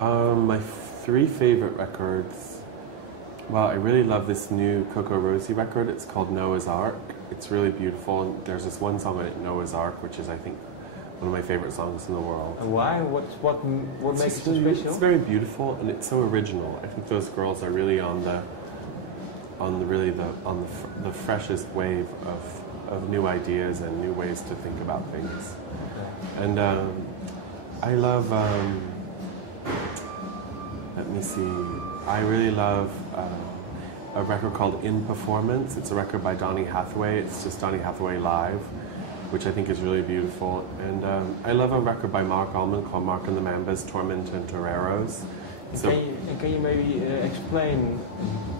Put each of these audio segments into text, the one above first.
My three favorite records. Well, I really love this new Coco Rosie record. It's called Noah's Ark. It's really beautiful. And there's this one song on it, Noah's Ark, which is, I think, one of my favorite songs in the world. And why? What makes it so really, special? It's very beautiful and it's so original. I think those girls are really on the freshest wave of new ideas and new ways to think about things. And I love. Let me see. I really love a record called In Performance. It's a record by Donny Hathaway. It's just Donny Hathaway live, which I think is really beautiful. And I love a record by Mark Allman called Mark and the Mambas, Torment and Toreros. So, can you maybe explain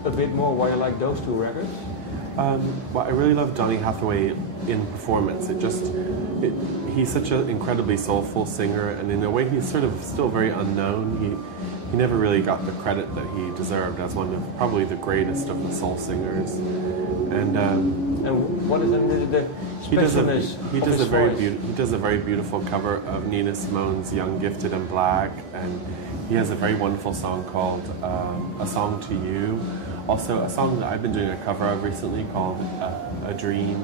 a bit more why you like those two records? Well, I really love Donny Hathaway in performance. He's such an incredibly soulful singer, and in a way he's sort of still very unknown. He never really got the credit that he deserved as one of probably the greatest of the soul singers. And what is the specialness he does a very beautiful cover of Nina Simone's Young, Gifted and Black, and he has a very wonderful song called A Song to You. Also a song that I've been doing a cover of recently called A Dream.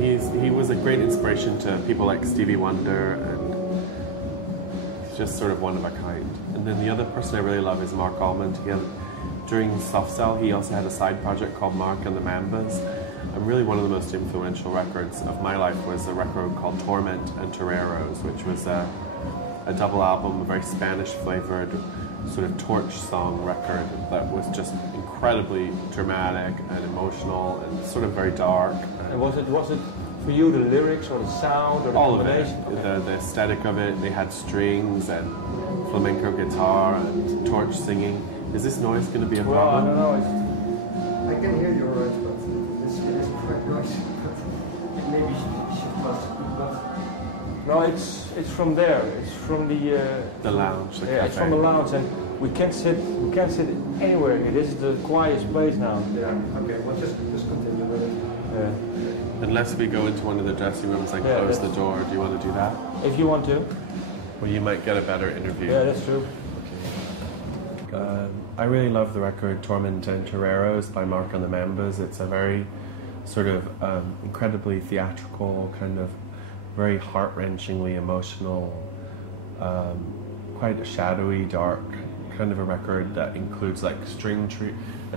He was a great inspiration to people like Stevie Wonder, and he's just sort of one of a kind. And then the other person I really love is Mark Allman. During Soft Cell, he also had a side project called Mark and the Mambas. And really one of the most influential records of my life was a record called Torment and Toreros, which was a double album, a very Spanish-flavored sort of torch song record that was just incredibly dramatic and emotional and sort of very dark. And was it for you the lyrics or the sound or the all of it? Okay. The aesthetic of it. They had strings and flamenco guitar and torch singing. Is this noise going to be a problem? I don't know. I can hear you alright, but this is quite noisy. Maybe she must. No, it's from there. It's from the lounge. Yeah, it's from the lounge, and we can't sit anywhere. This is the quietest place now. Yeah. Okay. Well, just continue with it. Yeah. Unless we go into one of the dressing rooms and close the door. Do you want to do that? If you want to. Well, you might get a better interview. Yeah, that's true. I really love the record Torment and Toreros by Mark and the Mambas. It's a very sort of incredibly theatrical, kind of very heart-wrenchingly emotional, quite a shadowy, dark kind of a record that includes like a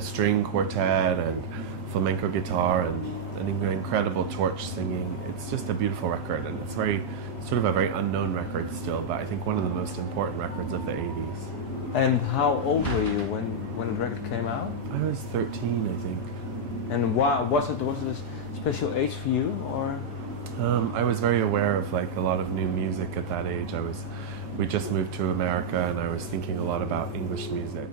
string quartet and flamenco guitar and an incredible torch singing. It's just a beautiful record, and it's sort of a very unknown record still, but I think one of the most important records of the 80s. And how old were you when the record came out? I was 13, I think. And why, was it a special age for you, or? I was very aware of like a lot of new music at that age. We just moved to America, and I was thinking a lot about English music.